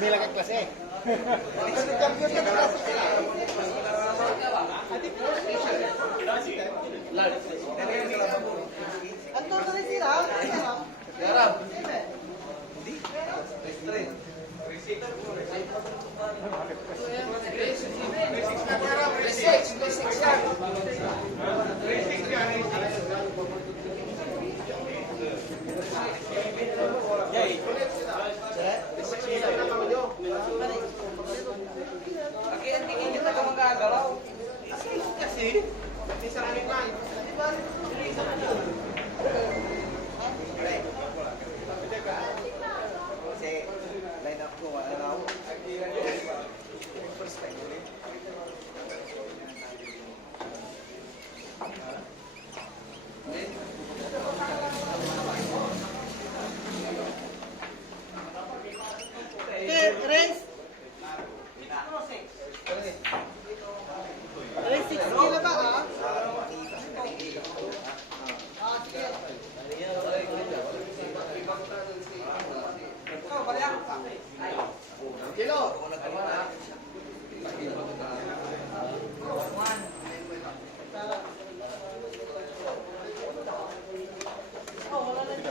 Nila ka klase.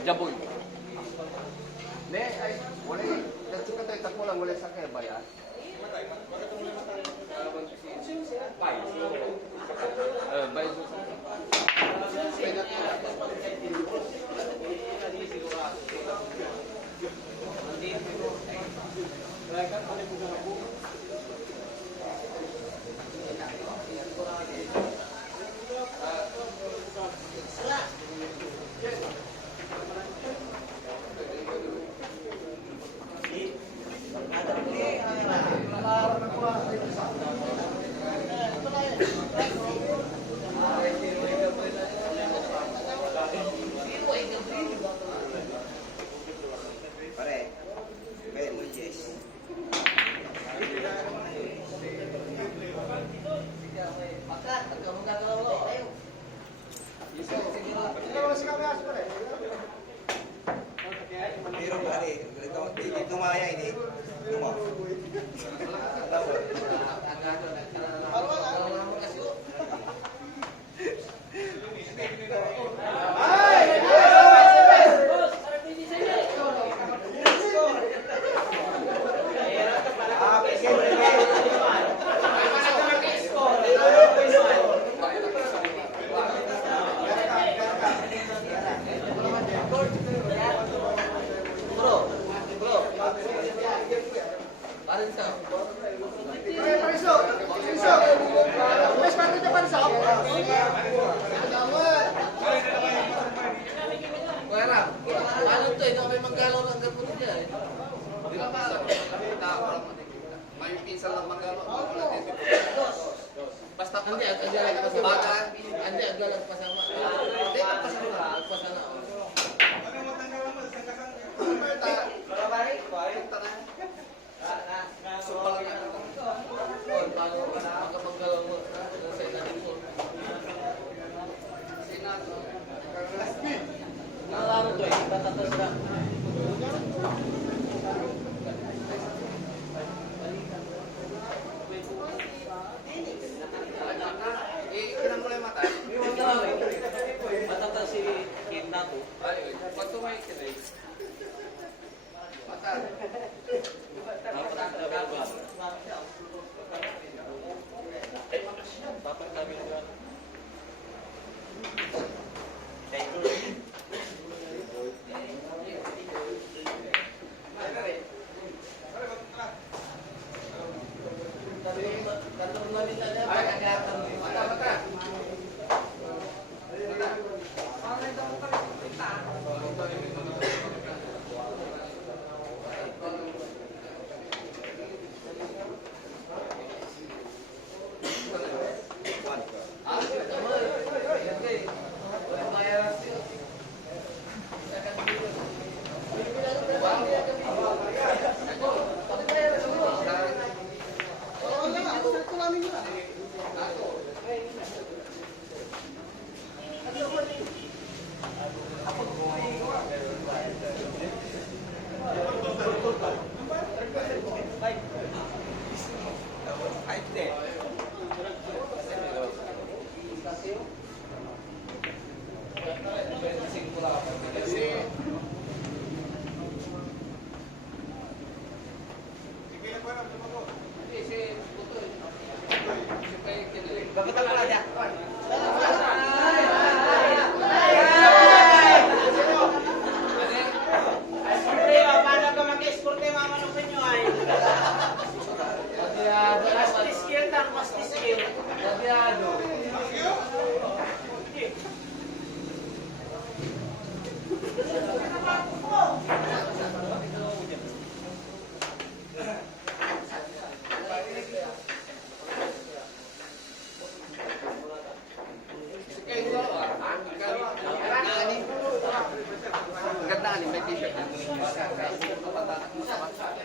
Jaboy. Ne, ay, wala eh. Nagsukat tayo, takbo lang, wala sa kaya ba yan?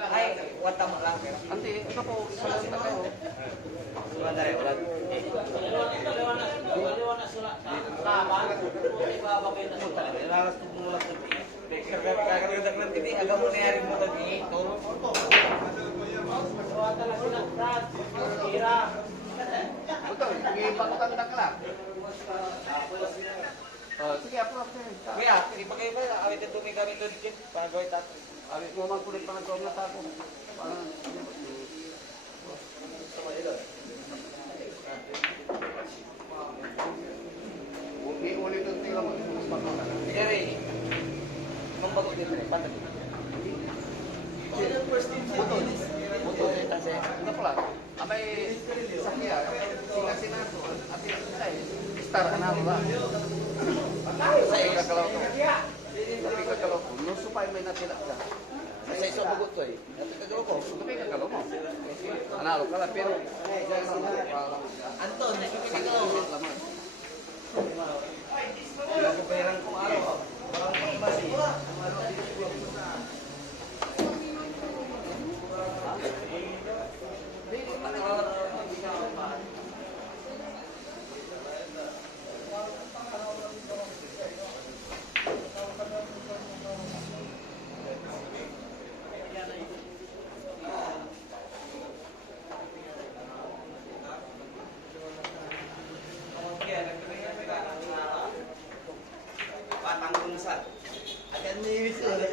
Ay, wata mo lang. Ante, ito po, salang na kayo. Wala na rin, wala. Lalas ko mula sa kagagdag ng titi, agam mo na yarin mo tadi. Betul, ipakutan na kala. Sige, approve. Kuya, ipakai ba? Awit ito may kami legit. Pagawin tato. Awit mo man kulit pang na tako. Parang ulit ang tila mo. Mas patuloy. Sige rin. Kung bago dito rin, patag. Betul, kasi ito pala. Amay sakya, singa-sinato, at star na ba? Sa ikakalaw ko. Tapi kakalaw ko, no supay may natila ka. Sa iso bagot ko eh. Kagalaw ko. Tapi kakalaw mo. Analo ka lang, pero Anton, nakikagalaw ko. laman. Nakuperang kong araw. Patang bungsan. Akan niwis ulit.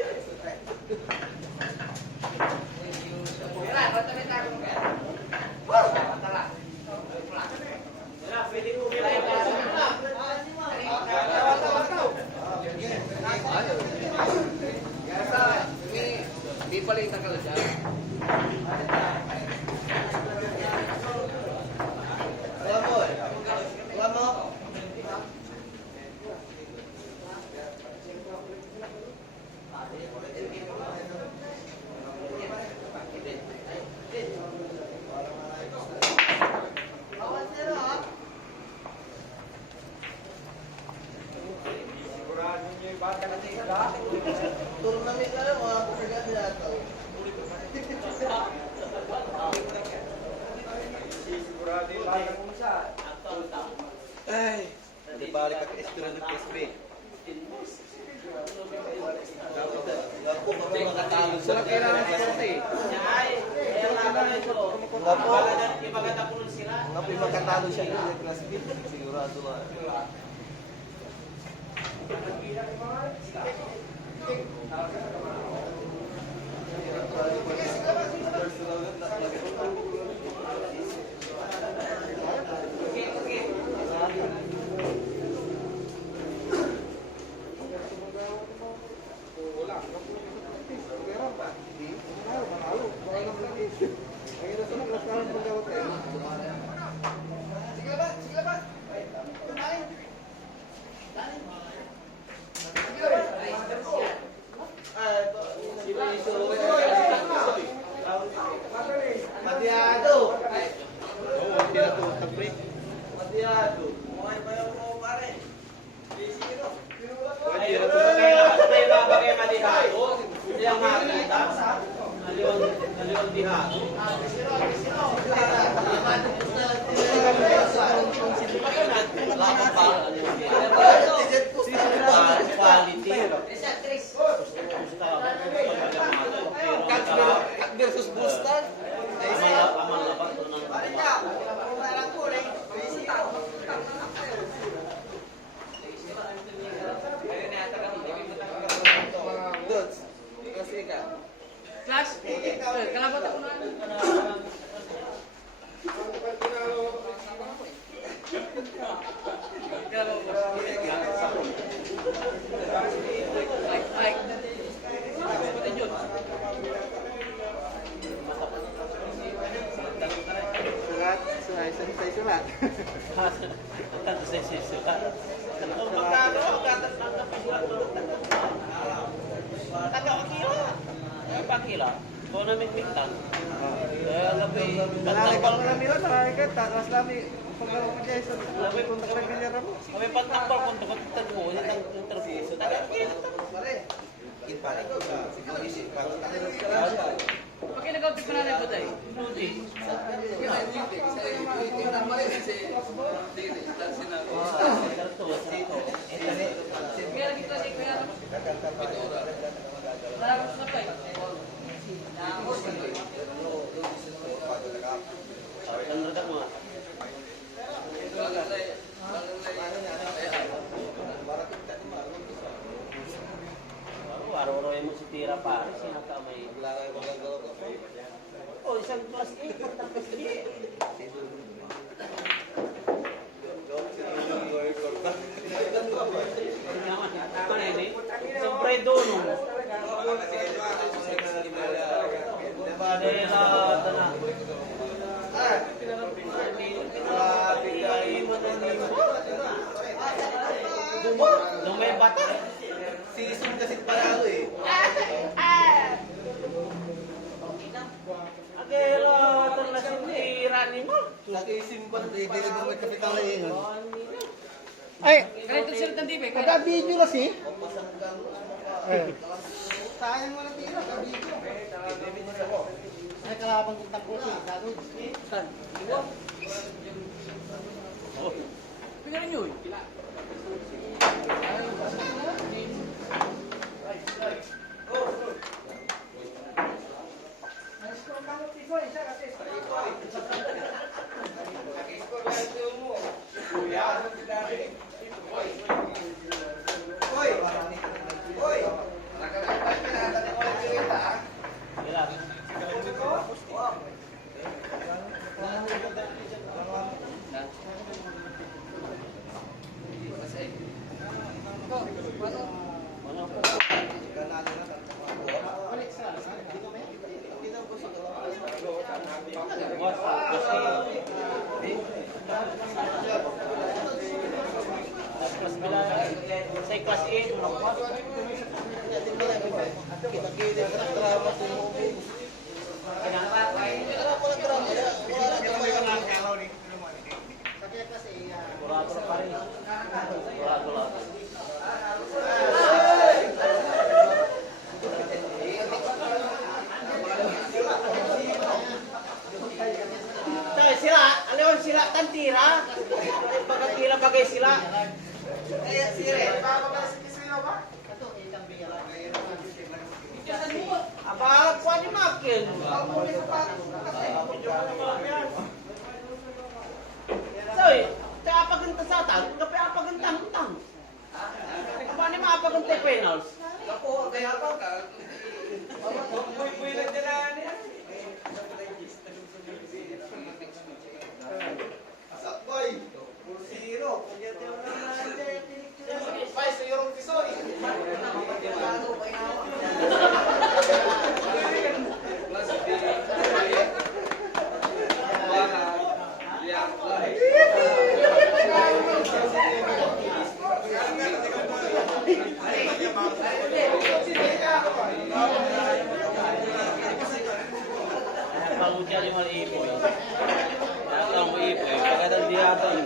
Di paling takal dyan. Turun namin na lang, mga pagkagaan nila ito. Ay, di balik ka ka-estira ng PSB. Lapo, makatalo sa Sila kailangan sa korte. Lapo, lapo, makatalo siya ng class B. Sigurado ba? Matiado. Oo, tinatutag break. Matiado. Mukha pa yung mo pare. Sino? Ay, tayo na ba kayo matiado? Yung makita sa aliyon dihado. Cut versus Bustan. Class, kalabat ako na. Sulat. Tanto sa sulat. Ang magkano ang gatas ng sulat tulog na. Taga kilo. Ay pakila. Ko na mitmitan. Labi. Nalagay ko na nila sa ka takas lami. Pagkaw ko dyan sa labi kung taga mo. Kami pagtakbo kung taga mo. Yan ang interview. Taga kilo. Pare. Pag nag-outik pa na po tayo. Hindi. Kaya lagi tayo kaya marami sa pa. Araw-araw mo si Tira pare, sinakamay. Oh, isang class A, pagtapos B. Ito na yun eh. Siyempre doon. Dela, ito na. Lumebat. Season kasi pala ako eh. Agera, ito na si Tira ni mo. Nag-isim pa na eh, pero may kapital na yun. Ay, Ganito sila ng TV. naka-video na si. Sayang mo na tira, kabito. Ay, kalabang kitang puso. Saan? Pingalan nyo eh. Hoy! Hoy! Sa class A, Kita-kita ka ng drama sa mo. kurado pa rin. Kurado lang. Sila, alam sila kan tira. Pagkatira bagay sila. Kaya sire. Aba, kuha ni Makin. Soy, kaya paganta sa tang, kaya pagantang tang. Aba ni mapaganta penals. Ako, kaya pa ka. Sakboy! 4-0. Pay, sa yorong tisoy. Pangudya ni Malipo. Ang ipo, pagkatang diyato ni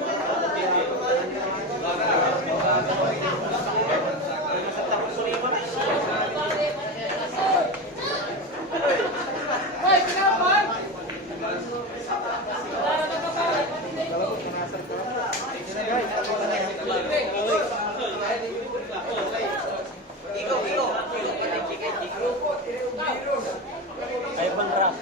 ay pangrap.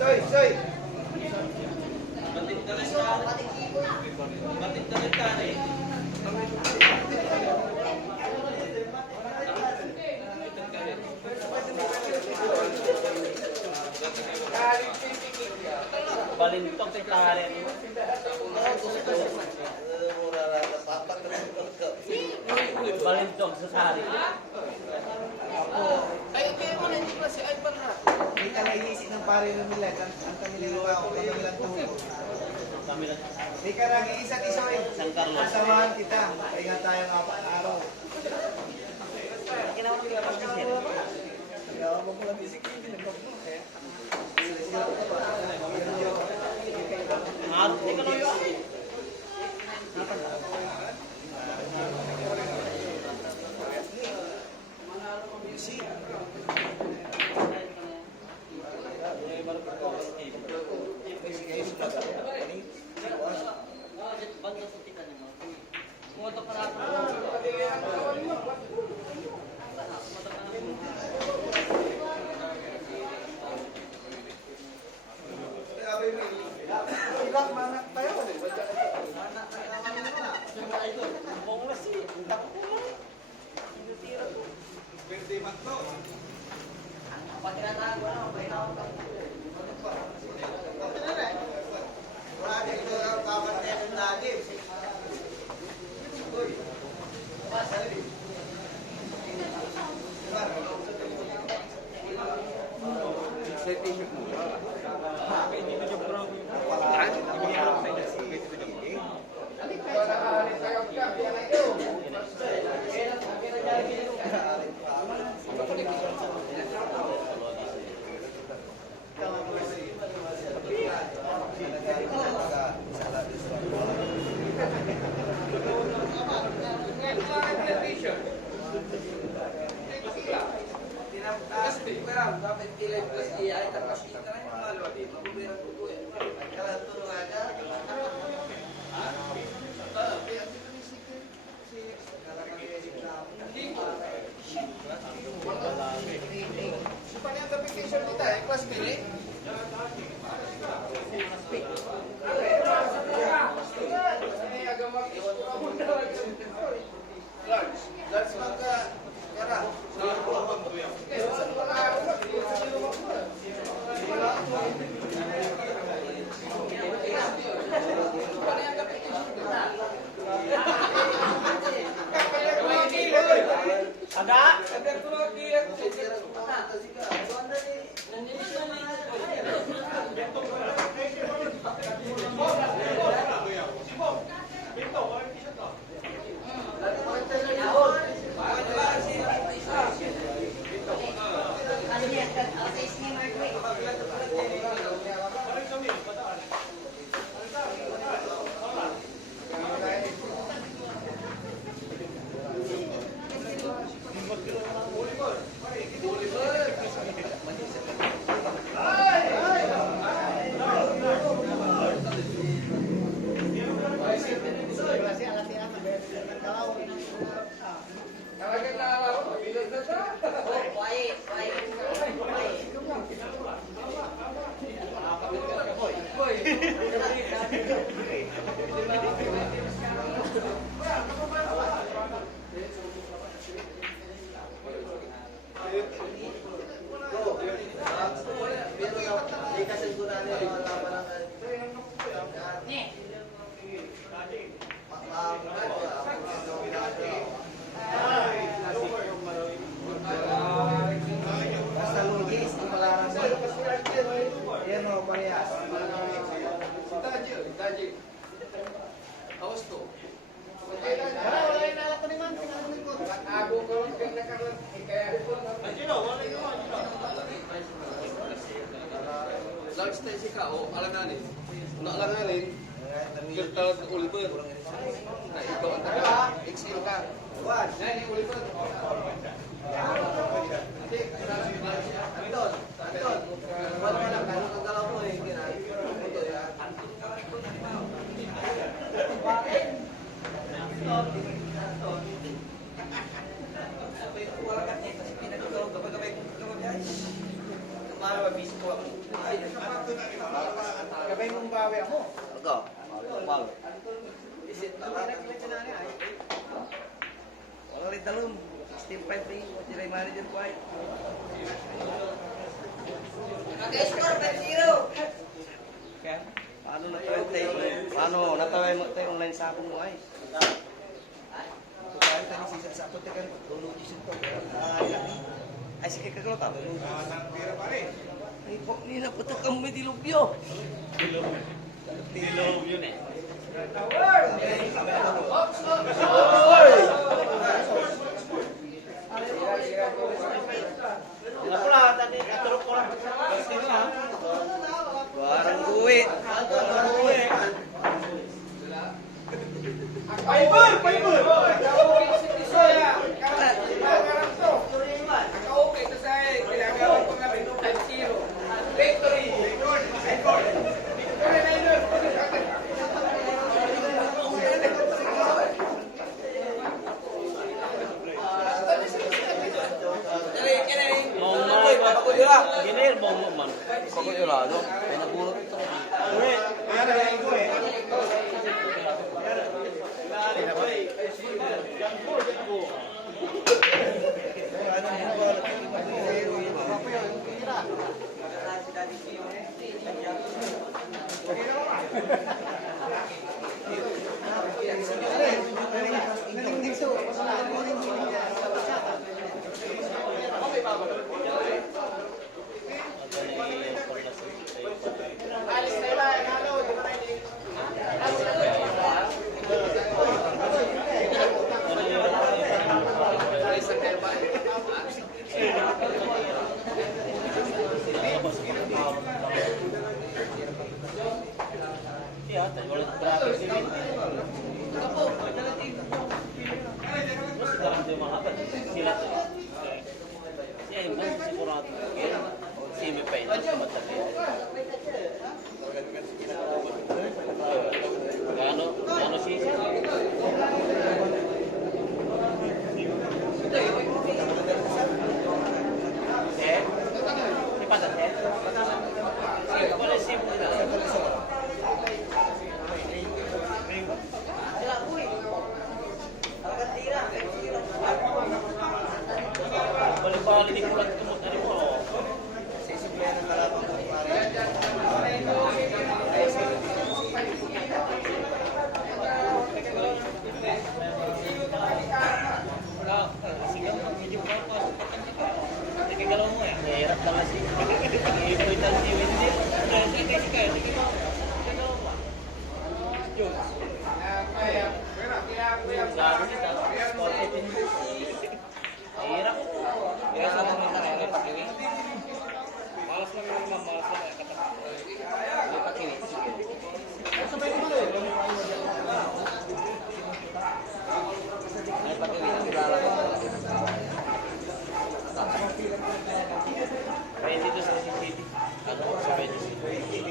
Soy, soy. Balintong si Taren. Balintong sa sari. Hindi ka naiisip ng pare ng milat. Ang kami nila ako, ang kami lang tuhod. Kami lang Hindi ka nag-iisat isoy. San Carlos. Kasamahan kita. Ingat tayo ng 4 araw. Barang uwi. Gini, mau man. Pagod yung lalo. Ay nabulot ito. Iya, terus gratis ini. Terus dalam dia mahal kan silat. Ya, ini masih kurang si MP ini sama tadi. Gano sih. Ini padat ya? Boleh sih balik-balik di kulat tumut tadi mo. Sisipuyan ng kalabang kung pare. Hirap talaga sih. Ipuitan si Wendy. Hirap. Biasa mo minta na yung pakiwi. Malas lang yung malas lang yung kata. Yung pakiwi. Sige. Ay pakiwi ang kilala ko. Pwede dito sa city. Ano? Sa pwede sa city.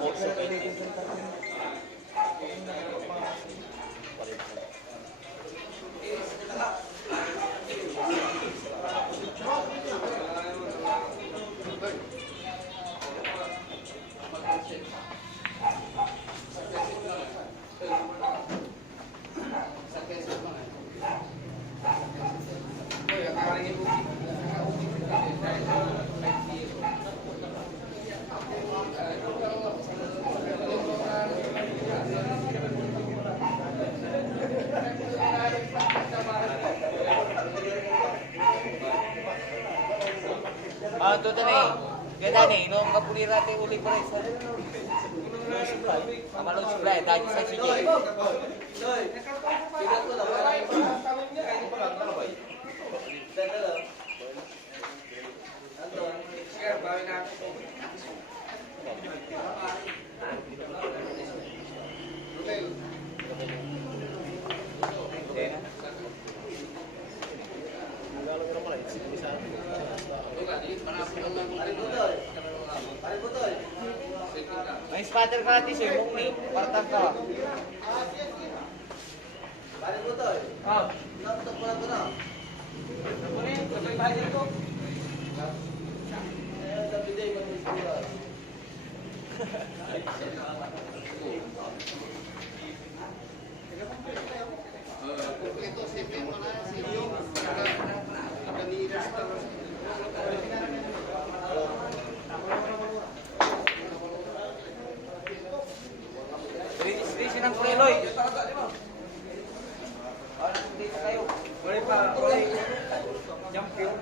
O sa pwede. Ah, ito na eh. Ganda na eh. Noong kapulira natin uli pa rin sa... Amalong supply. Dahil sa CJ. May spatter ka natin siya. Mong ni. Partang ka. Ah. Registration ng Kureloy. Dito tayo. Jump yun.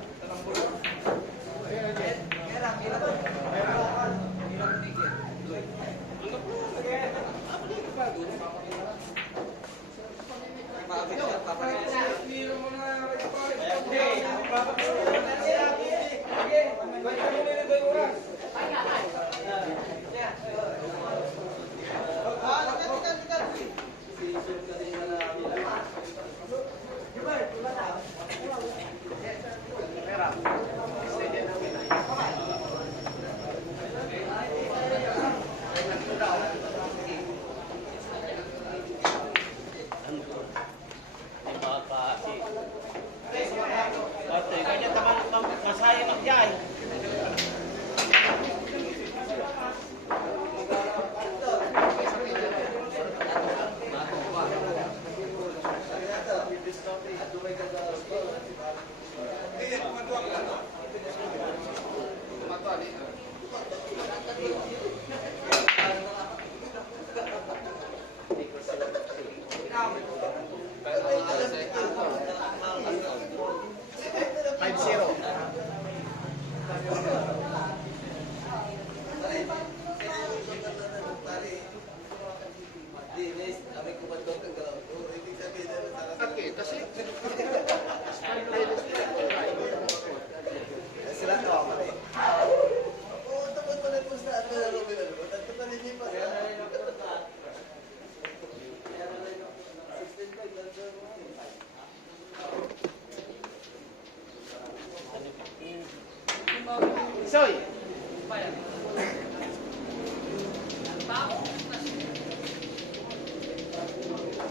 Soy!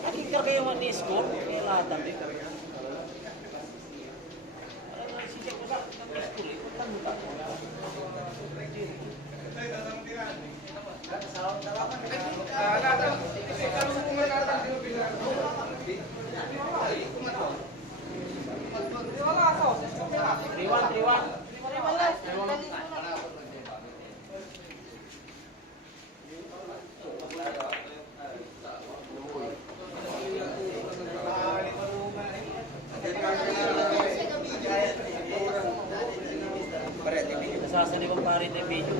Nakikita kayo ni score? Kaya lahat ang dito. Sisya ko sa school eh. Punta mo ka. Triwan. Nasasali bang pare na video?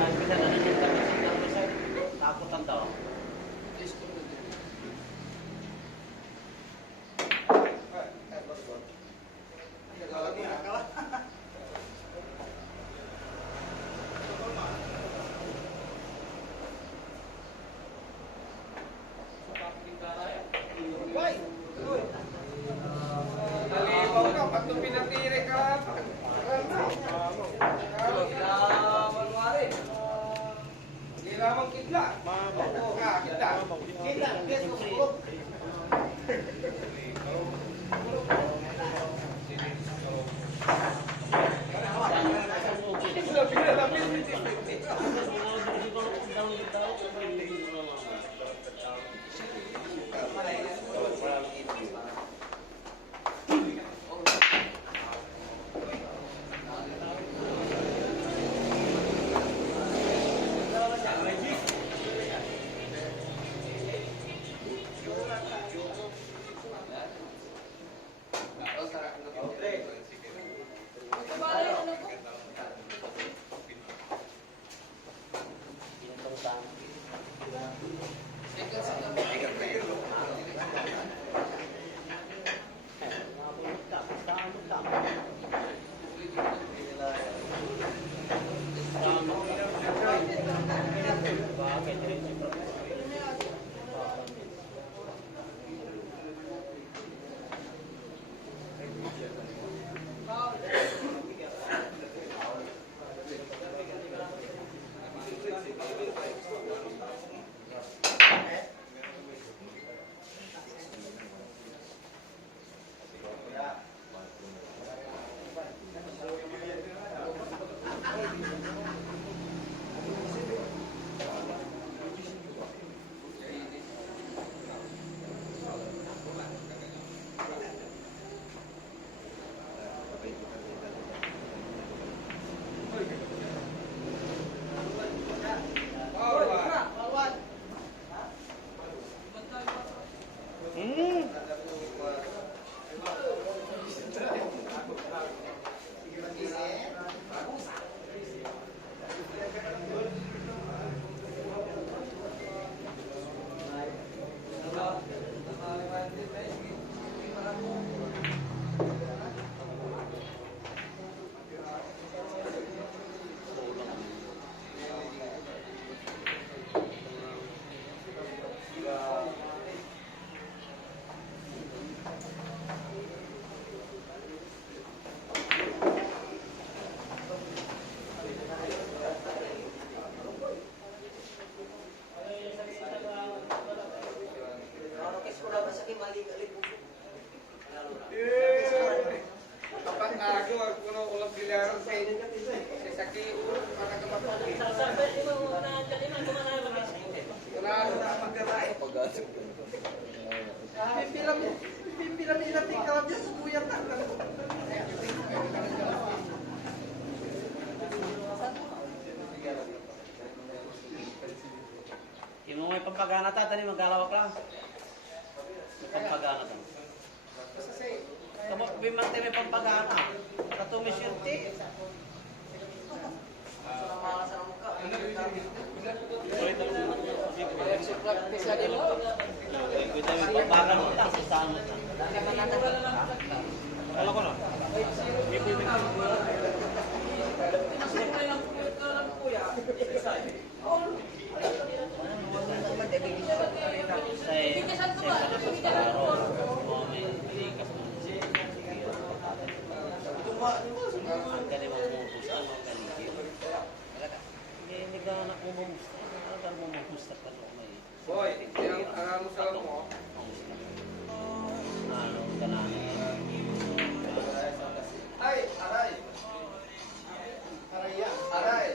Kahit pinananan yung kami sa takot ang tao. Nalibaw ka, pag ito pinatiri ka. Gilamang kidla. Kidla. Kita, guys, usok. Kapag ako, ako ulang bilaran sa saki para kapag pimpilan nila tingkalan dyan sa buyan na. Kimo may pampagana ta, tani magkalawak lang. Pampagana ta. Kamu bimante may pampagana. Katumi sirti. Kita may pampagana mo lang sa saan. Kala ko na. Ang galing mamumusta, ang galing. Hindi ka anak mo mamusta. Ang galing mamusta pa no may. Boy, ang salam mo. Ano, kanana. Ay, aray. Aray.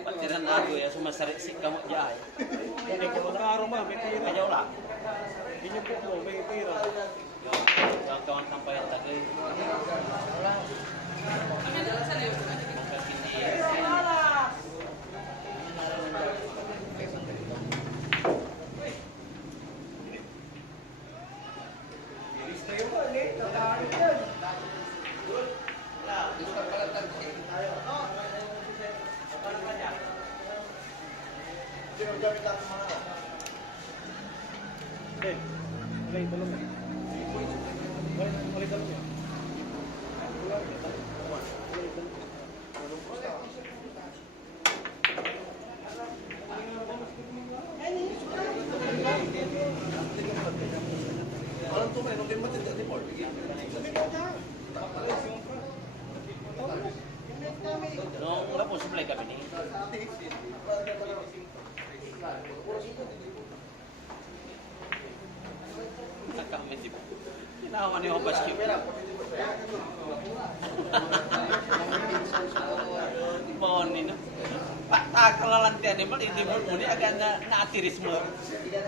Patiran ako ya sumasarisik kamu diay. Hindi ko mag-aaraw ma, may pira. Kaya wala. Hindi po mo, may pira. Yung kawan kampay tagay. Hindi. Malay talong eh. Malay talong eh. Alam tuh main din matindi di Paul. Nung wala po supply kami ni. Kami di po. Tinawa ni Obas Q. Mohon ni no. Akalalantian ni mal hindi mo muni agak naatiris mo. Di na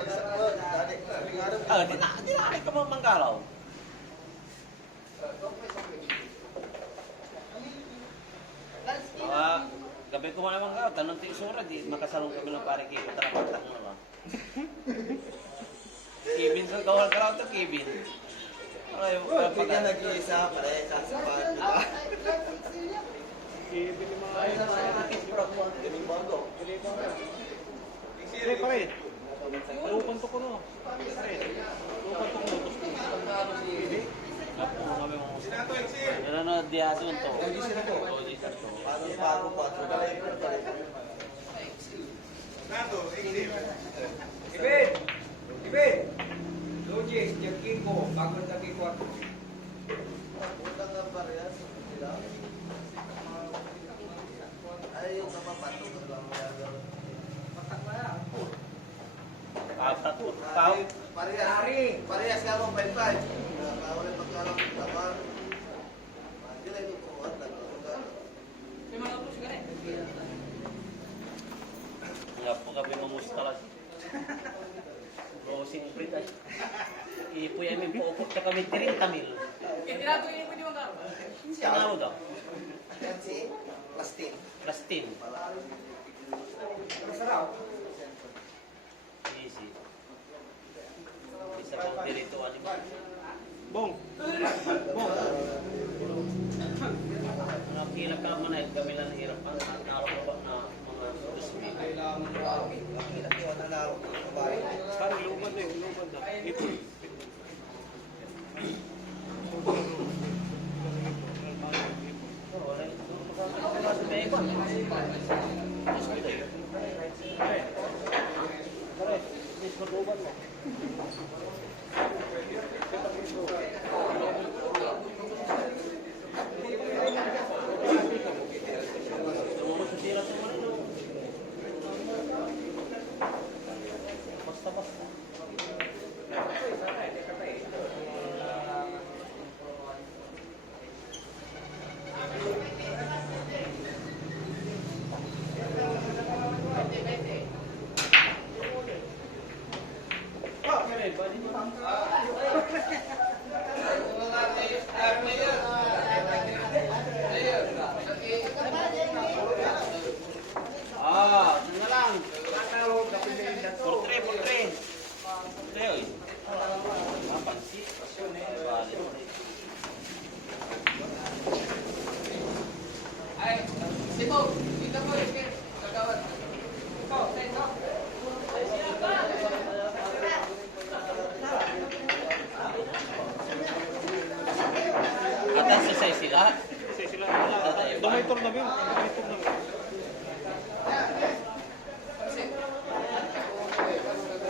ka mo manggalaw. Gabi ko man naman ka, tanong ti sura di makasalong kami ng pare kay tarapatan mo lang. Kevin sa kawal ka to Kevin. Ay, Pag yan nag-iisa, pare, sasapahan, di ba? Ibili mga Bago. Pre, pare. Lupan to ko no. Pare. Lupan to ko no. Tapos Apo kami mo. Nanonood dia doon to. Hindi sila po. Oji sa to. Paano bago pa? Ibin. Ibin. Logi, jakin ko, bago lagi ko ako. Utang ng parehas. Sila. Ay, yung napapato. Tao. Parehas ka mo, 5-5. Bawal yung magkaroon ng tawag. Hindi lang yung kukuha. Nga po gabi mo mustalas. Rosing print ay. Ipuy amin po upot ka kami 30 mil. Ano daw? Yan si Plastin. Plastin. Easy. Isa pang dirituan ni Bong. Bong. Nakilap ka naman ay kami lang hirap ang naroon na mga dusmi. Makita niyo ang laro ng babae. Parang lupan eh, lupan na. Ito. Basta-basta. sa sila. Kasi sila wala. Dumay tournament. Dumay tournament.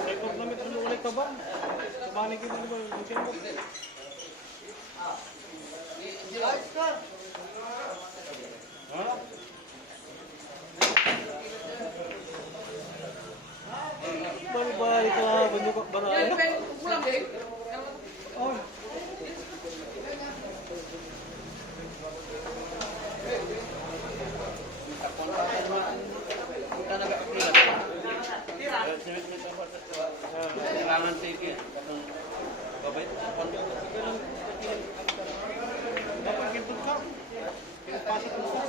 May tournament ano ulit ka ba? Kumani ka ba? Lusin mo. Ha? Balik-balik ka lang. Banyo ka ba na? Pulang deh. Oh. Kita nagkakakila. Kailangan tigil. Babay. Dapat gintud ka. Pinapasok mo ka.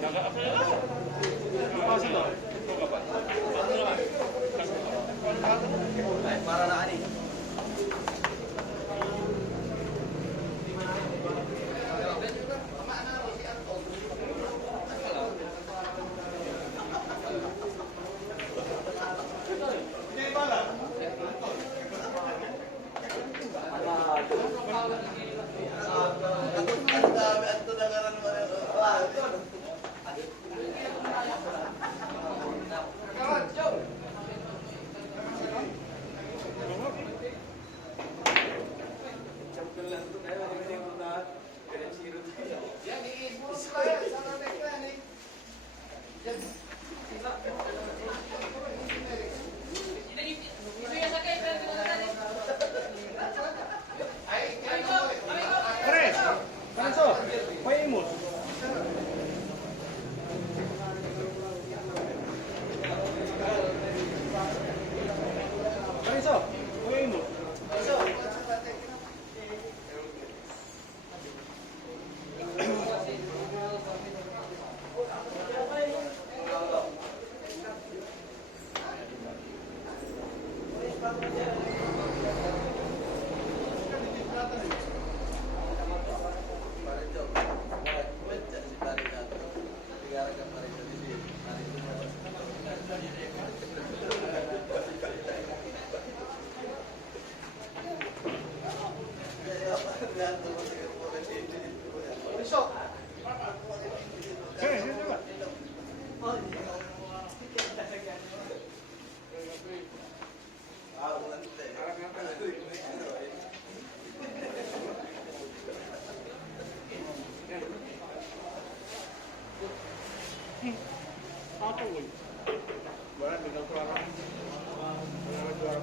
Nagkakakila. Pinapasok mo. Ay, para na ani. Ang dami at tunangaran mo. Pare! Kanso! Paimos! Kanso! Paimos! Hey, hey, hey. Apa woi? Wala biglang kurang. Wala juara.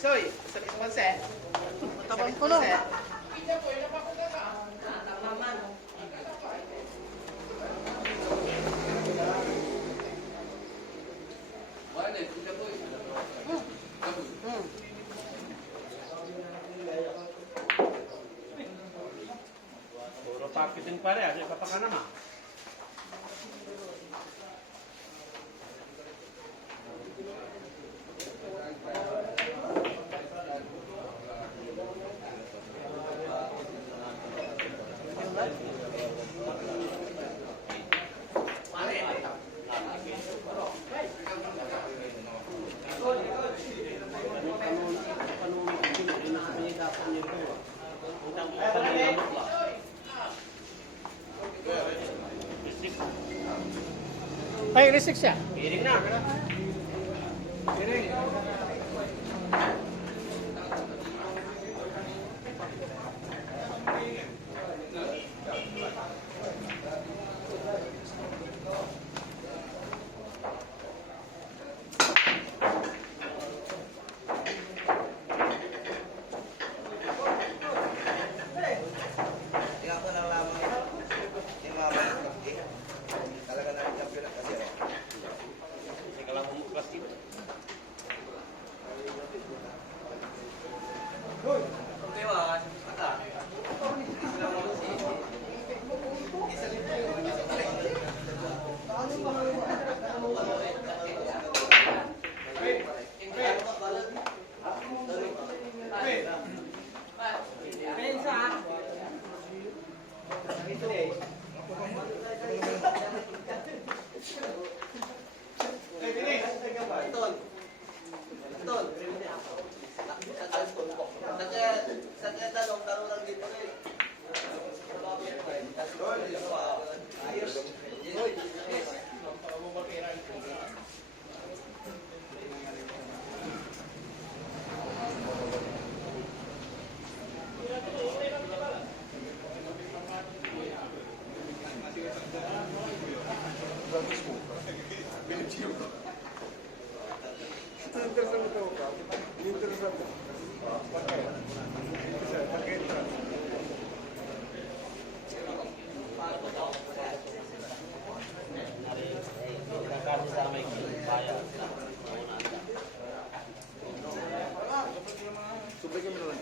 Soy, sa sponsor. Tabang ko no. Puro pakitin pare, ano ipapakana ma? Ay, resik siya. Piring na. Piring. Bagus po. Kasi sa may kaya. Subay kami na lang.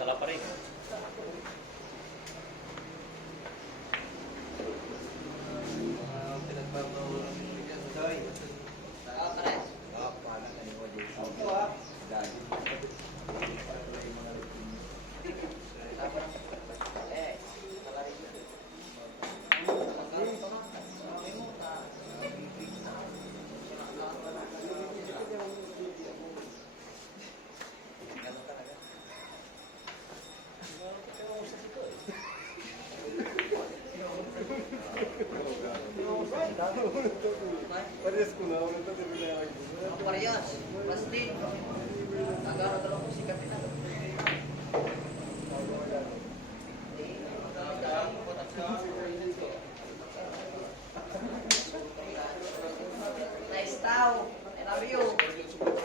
Tala pa rin. Pinagpapaulang nyo yan. Sorry. Paano kayo mo, Jason? Parehas, pasti. Tagaro dalam musik kapita. Nice tao. I love you.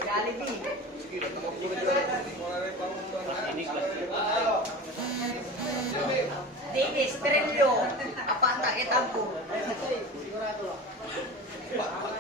Jollibee. Inig lang. Dennis Trello. Apa tak itampu?